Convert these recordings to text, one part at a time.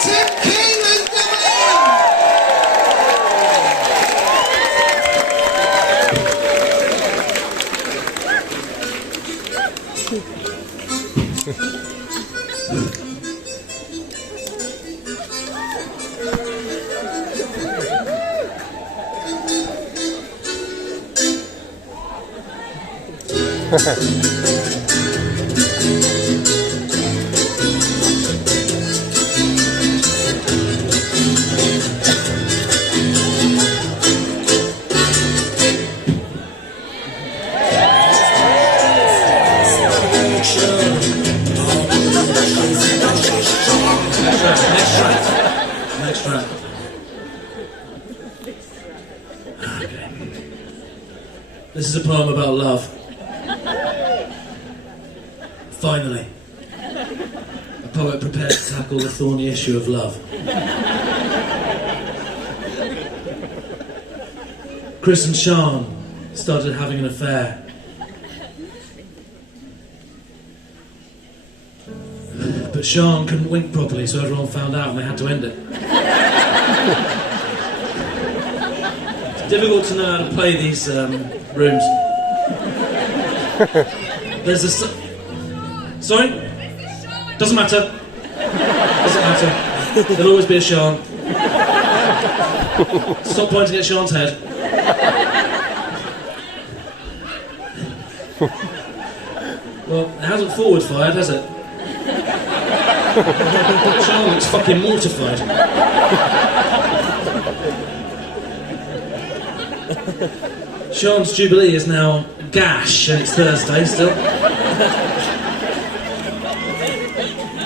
Tim King and Next track. Okay. This is a poem about love. Finally. A poet prepared to tackle the thorny issue of love. Chris and Sean started having an affair. But Sean couldn't wink properly, so everyone found out and they had to end it. It's difficult to know how to play these rooms. There's a... Sorry? Doesn't matter. Doesn't matter. There'll always be a Sean. Stop pointing at Sean's head. Well, it hasn't forward fired, has it? Sean looks fucking mortified. Sean's Jubilee is now Gash, and it's Thursday still.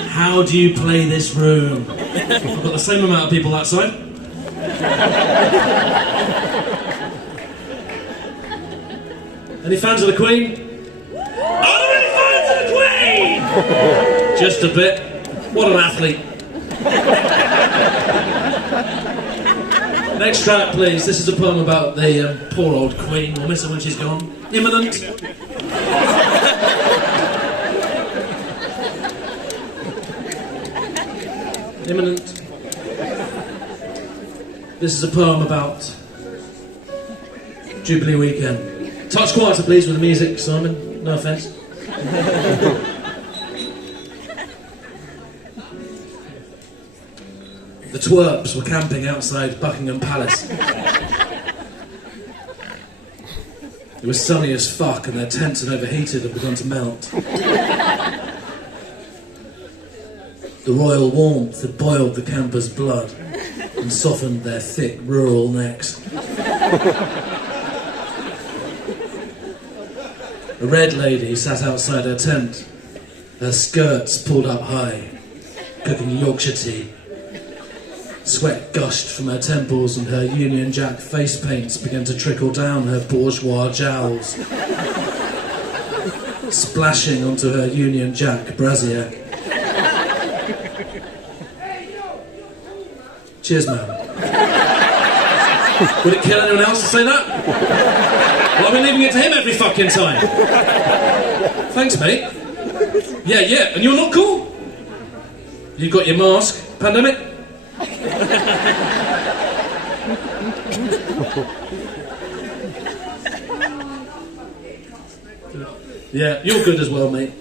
How do you play this room? I've got the same amount of people outside. Any fans of the Queen? Are there any fans of the Queen? Just a bit. What an athlete. Next track, please. This is a poem about the poor old Queen. We'll miss her when she's gone. Imminent. Imminent. This is a poem about Jubilee weekend. Touch quieter, please, with the music, Simon. No offence. The twerps were camping outside Buckingham Palace. It was sunny as fuck and their tents had overheated and begun to melt. The royal warmth had boiled the campers' blood and softened their thick rural necks. A red lady sat outside her tent, her skirts pulled up high, cooking Yorkshire tea. Sweat gushed from her temples and her Union Jack face paints began to trickle down her bourgeois jowls, splashing onto her Union Jack brassiere. Cheers, man. Would it kill anyone else to say that? Well, I've been leaving it to him every fucking time. Thanks, mate. Yeah, and you're not cool? You've got your mask. Pandemic? Yeah, you're good as well, mate.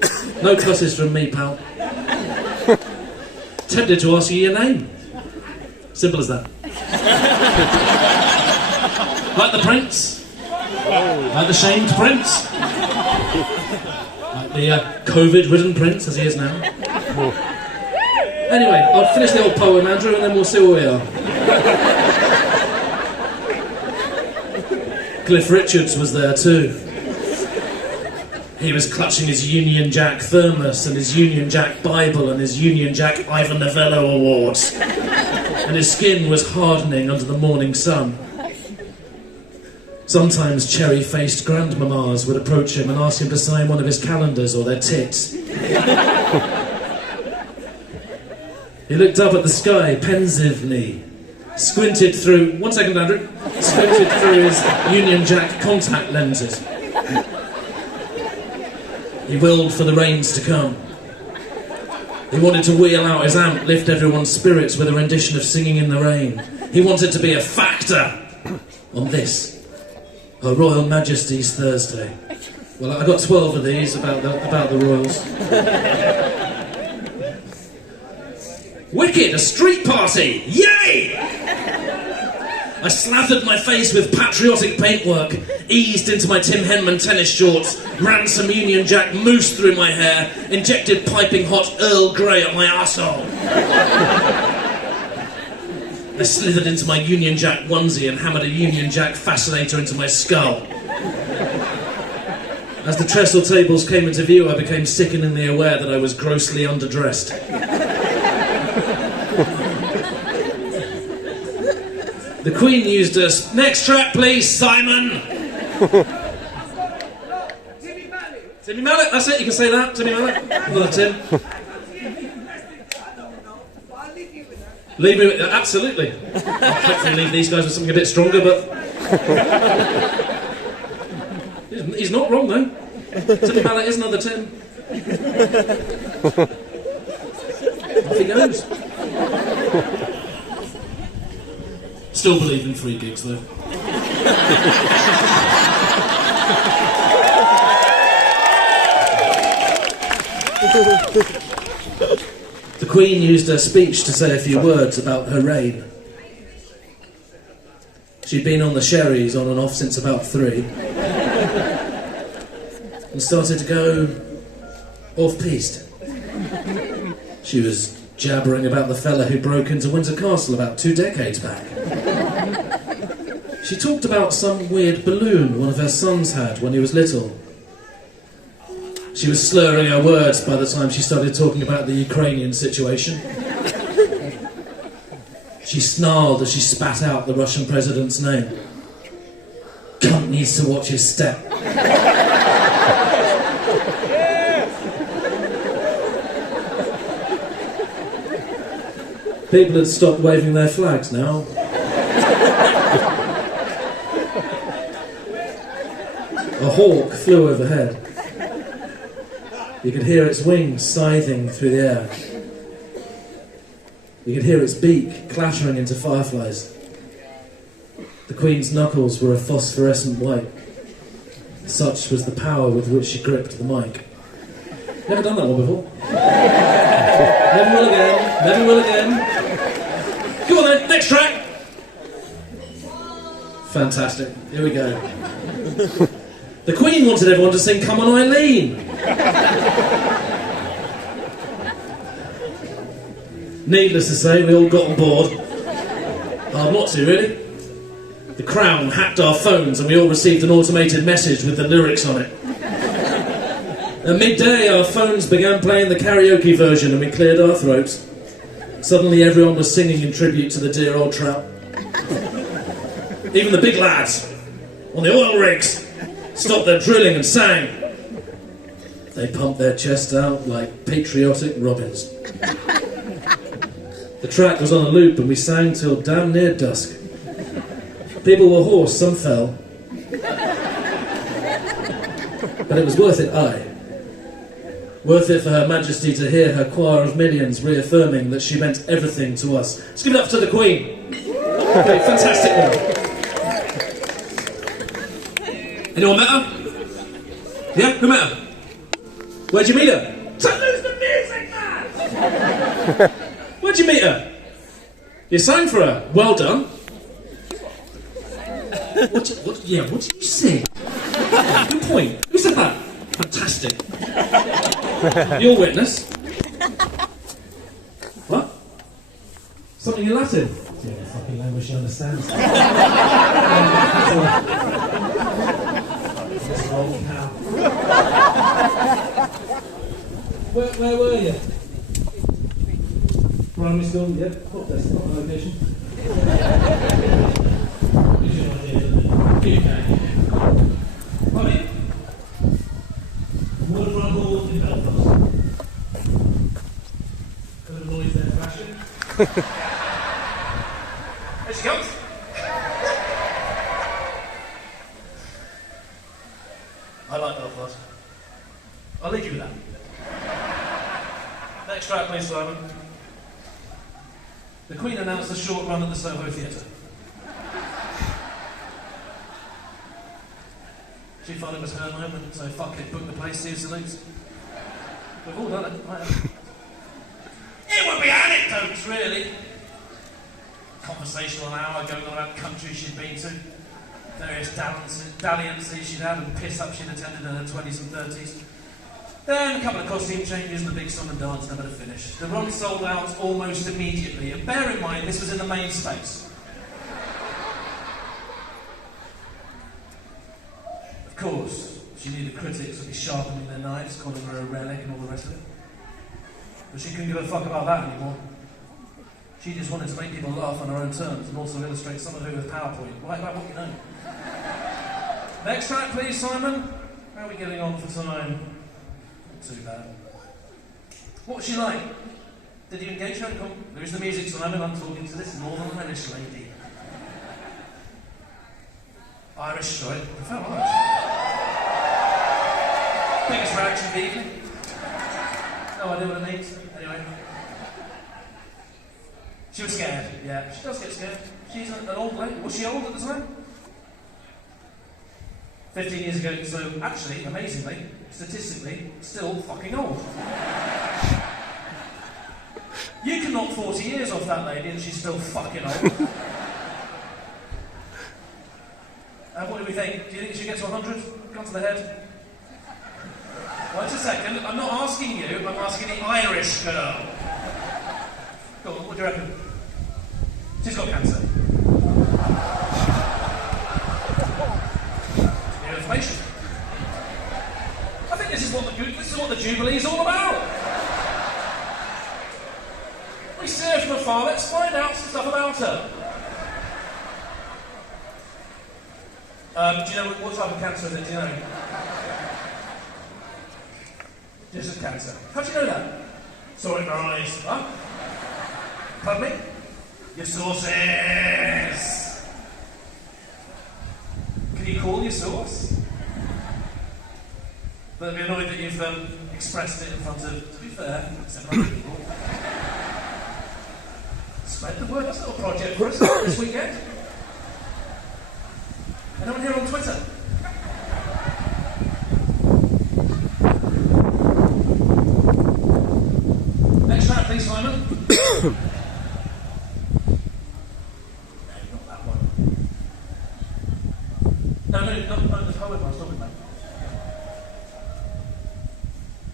No cusses from me, pal. Tempted to ask you your name. Simple as that. Like the Prince. Like the shamed Prince. Like the COVID-ridden Prince, as he is now. Anyway, I'll finish the old poem, Andrew, and then we'll see where we are. Cliff Richards was there too. He was clutching his Union Jack thermos and his Union Jack Bible and his Union Jack Ivan Novello awards. And his skin was hardening under the morning sun. Sometimes cherry-faced grandmamas would approach him and ask him to sign one of his calendars or their tits. He looked up at the sky pensively, squinted through... One second, Andrew. Squinted through his Union Jack contact lenses. He willed for the rains to come. He wanted to wheel out his amp, lift everyone's spirits with a rendition of Singing in the Rain. He wanted to be a factor on this, Her Royal Majesty's Thursday. Well, I got 12 of these about the royals. Wicked, a street party! Yay! I slathered my face with patriotic paintwork, eased into my Tim Henman tennis shorts, ran some Union Jack mousse through my hair, injected piping hot Earl Grey up my arsehole. I slithered into my Union Jack onesie and hammered a Union Jack fascinator into my skull. As the trestle tables came into view, I became sickeningly aware that I was grossly underdressed. The Queen used us. Next track, please, Simon! Timmy Mallet, that's it, you can say that, Timmy Mallet. Another Tim. Leave me with that, absolutely. I'll hopefully leave these guys with something a bit stronger, but... He's not wrong, though. Timmy Mallet is another Tim. Off he goes. Still believe in free gigs, though. The Queen used her speech to say a few words about her reign. She'd been on the sherries on and off since about 3, and started to go off-piste. She was jabbering about the fella who broke into Windsor Castle about 2 decades back. She talked about some weird balloon one of her sons had when he was little. She was slurring her words by the time she started talking about the Ukrainian situation. She snarled as she spat out the Russian president's name. Cunt needs to watch his step. People had stopped waving their flags now. A hawk flew overhead. You could hear its wings scything through the air. You could hear its beak clattering into fireflies. The Queen's knuckles were a phosphorescent white. Such was the power with which she gripped the mic. Never done that one before. Never will again. Never will again. Come on then, next track. Fantastic. Here we go. The Queen wanted everyone to sing Come On Eileen. Needless to say, we all got on board. Hard not to, really. The Crown hacked our phones and we all received an automated message with the lyrics on it. At midday, our phones began playing the karaoke version and we cleared our throats. Suddenly everyone was singing in tribute to the dear old trout. Even the big lads on the oil rigs stopped their drilling and sang. They pumped their chests out like patriotic robins. The track was on a loop and we sang till damn near dusk. People were hoarse, some fell. But it was worth it, aye. Worth it for Her Majesty to hear her choir of millions reaffirming that she meant everything to us. Let's give it up to the Queen. Okay, fantastic one. Anyone met her? Yeah? Who met her? Where'd you meet her? To lose the music, man! Where'd you meet her? You sang for her. Well done. What did you say? Good point. Who said that? Fantastic. Your witness. What? Something in Latin? It's the only fucking language she understands. Where were you? Primary school, yeah? Oh, that's not the location. Gives you an idea, doesn't it? UK. Come in. Waterfront Hall in Belfast. Got a noise there, fashion. There she comes. I like Belfast. I'll leave you with that. Next Next track, please, Simon. The Queen announced a short run at the Soho Theatre. She thought it was her moment, so fuck it, book the place, see you salutes. We've all done it, right? It would be anecdotes, really. Conversational hour going on about countries she'd been to, various dalliances she'd had, and piss-ups she'd attended in her 20s and 30s. Then a couple of costume changes and the big song and dance never to finish. The run sold out almost immediately, and bear in mind this was in the main space. Of course, she knew the critics would be sharpening their knives, calling her a relic and all the rest of it. But she couldn't give a fuck about that anymore. She just wanted to make people laugh on her own terms and also illustrate some of it with PowerPoint. Write about what you know. Next track, please, Simon. How are we getting on for time? Not too bad. What was she like? Did you engage her? There is the music, Simon. I'm talking to this Northern Irish lady. Irish, sorry. I felt Irish. Biggest reaction of the evening. No idea what it means. Anyway. She was scared. Yeah, she does get scared. She's an old lady. Was she old at the time? 15 years ago, so actually, amazingly, statistically, still fucking old. You can knock 40 years off that lady and she's still fucking old. What do we think? Do you think she gets to 100? Gone to the head? Wait a second, I'm not asking you, I'm asking the Irish girl. Go on, what do you reckon? She's got cancer. New information. I think this is what the Jubilee is all about. We see her from afar, let's find out some stuff about her. Do you know what type of cancer is it? Do you know? Just a cancer. How'd you know that? Saw it in her eyes. Huh? Pardon me? Your sources! Can you call your source? But they'll be annoyed that you've expressed it in front of, to be fair, several people. Spread the word. That's a little project for us this weekend. Anyone here on Twitter? Next track, please, Simon. No, not that one. No, the poem I was talking about.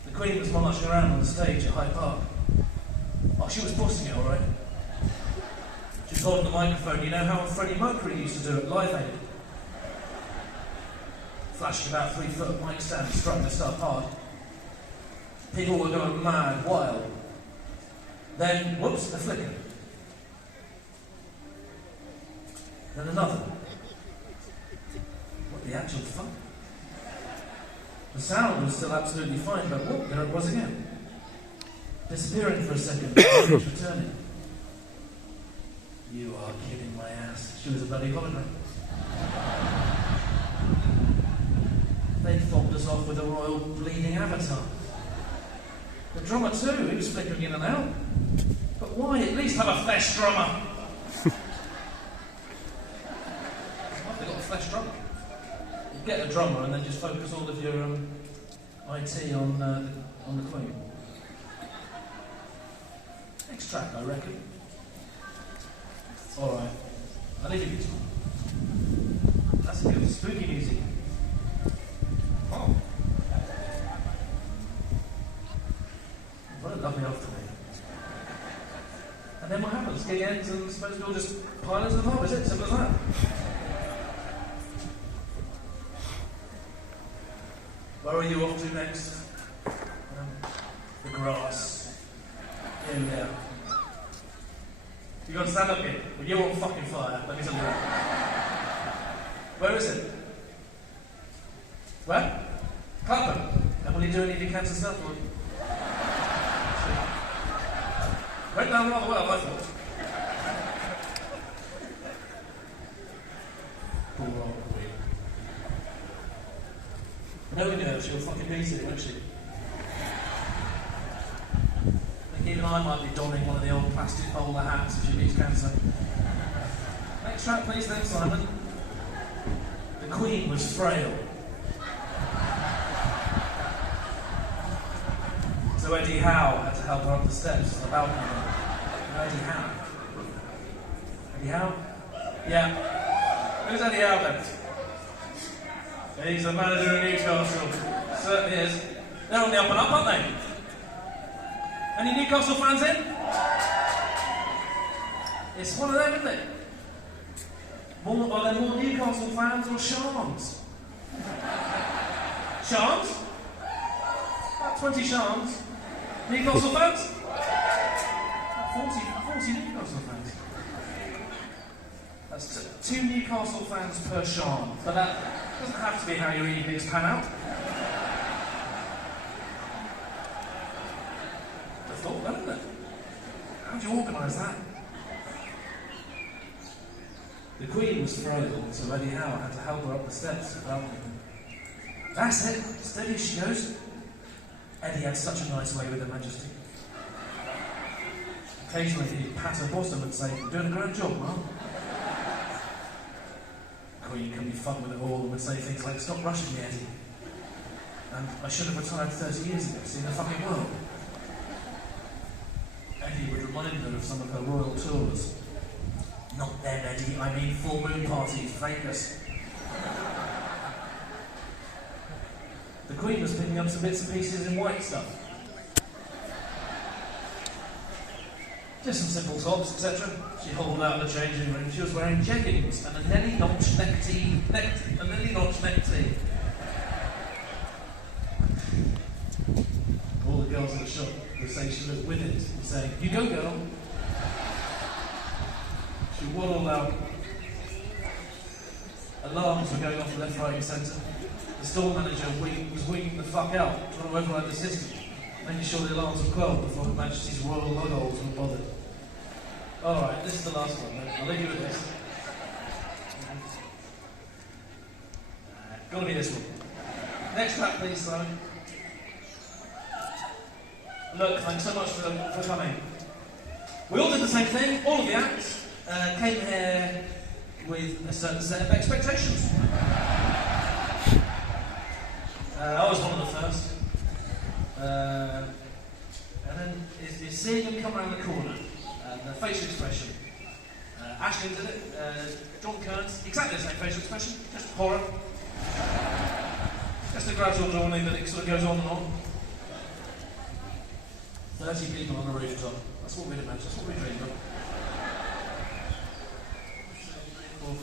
The Queen was marching around on the stage at Hyde Park. Oh, she was bossing it, all right. She was holding the microphone. You know how Freddie Mercury used to do it, Live Aid? Flashing about 3 foot mic stand, struck the stuff hard. People were going mad, wild. Then, whoops, a flicker. Then another. What the actual fuck? The sound was still absolutely fine, but whoop, there it was again. Disappearing for a second, returning. You are kidding my ass. She was a bloody hologram. They fobbed us off with a royal bleeding avatar. The drummer too, he was flickering in and out. But why? At least have a flesh drummer. Why have they got a flesh drummer? You get a drummer and then just focus all of your IT on the Queen. Next track, I reckon. All right, I'll leave you this one. That's a good spooky music. Oh. What a lovely afternoon. And then what happens? Gig ends and suppose we all just pile into the pub, is it? Simple as that. Where are you off to next? The grass. Yeah. You got to stand up here. Well, you're on fucking fire, let me tell you that. Where is it? Where? Clapham. And will you do any of your cancer stuff? Or... Went down rather well, I thought. Poor old Queen. Knowing her, she'll fucking beat it, won't she? I might be donning one of the old plastic bowler hats if she beats cancer. Next track, please, then, Simon. The Queen was frail. So Eddie Howe had to help her up the steps to the balcony. Eddie Howe? Eddie Howe? Yeah. Who's Eddie Howe then? He's the manager of Newcastle. Certainly is. They're on the up and up, aren't they? Any Newcastle fans in? It's one of them, isn't it? Are there more Newcastle fans or Shans? Shans? About 20 Shans. Newcastle fans? About 40 Newcastle fans. That's two Newcastle fans per Shan. But that doesn't have to be how your evenings pan out. I thought that, isn't it? How do you organise that? The Queen was frail, so Eddie Howe had to help her up the steps to the balcony. That's it, steady as she goes. Eddie had such a nice way with Her Majesty. Occasionally he'd pat her bosom and say, "You're doing a great job, Mum." The Queen couldn't be fun with it all and would say things like, "Stop rushing me, Eddie. And I should have retired 30 years ago, seen the fucking world." Eddie would remind her of some of her royal tours. "Not them, Eddie, I mean full moon parties, Vegas." The Queen was picking up some bits and pieces in white stuff. Just some simple tops, etc. She hauled out the changing room. She was wearing jeggings and a nelly-notch neck-tee. All the girls in the shop were saying she looked with it, and saying, "You go, girl." She waddled out. Alarms were going off left, right, and centre. The store manager was winking the fuck out, trying to override the system, making sure the alarms were quelled before Her Majesty's royal lugholes were bothered. Alright, this is the last one then. I'll leave you with this. Gotta be this one. Next track, please, Simon. Look, thanks so much for coming. We all did the same thing, all of the acts came here with a certain set of expectations. I was one of the first. And then is seeing them come around the corner, the facial expression. Ashton did it, John Kearns, exactly the same facial expression, just horror. Just a gradual dawning that it sort of goes on and on. 30 people on the rooftop. That's what we'd imagine, that's what we dreamed of. 4,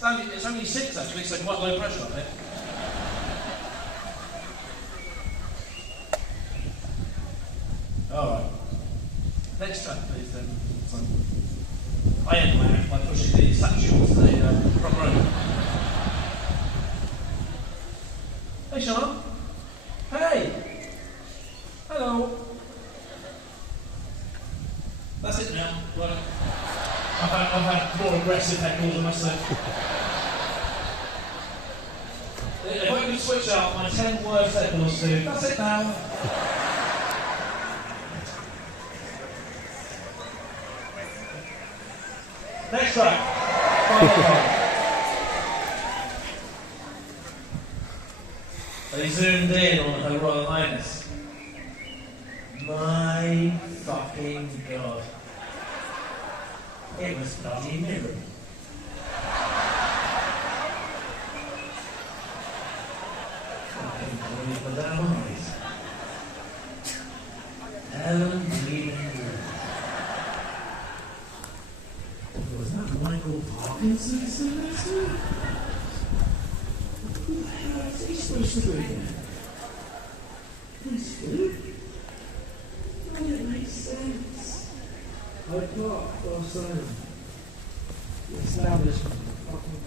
5. It's only 6 actually, so quite low pressure up there. Alright. Next track, please, then. I end my act by pushing the satchel to the front row. Hey, Sean. Hey! Hello. That's it now. Well, I've had more aggressive heckles, I must say. If I could switch out my 10 worst heckles to, that's it now. Next track. They zoomed in on Her Royal Highness. My fucking God. It was bloody mirror. I couldn't believe my damn eyes. Helen Bleeding Mirror. Was that Michael Parkinson sitting next to me? Who the hell is he supposed to be there? He's food? No, it makes sense. Hyde Park, Barcelona. The establishment of fucking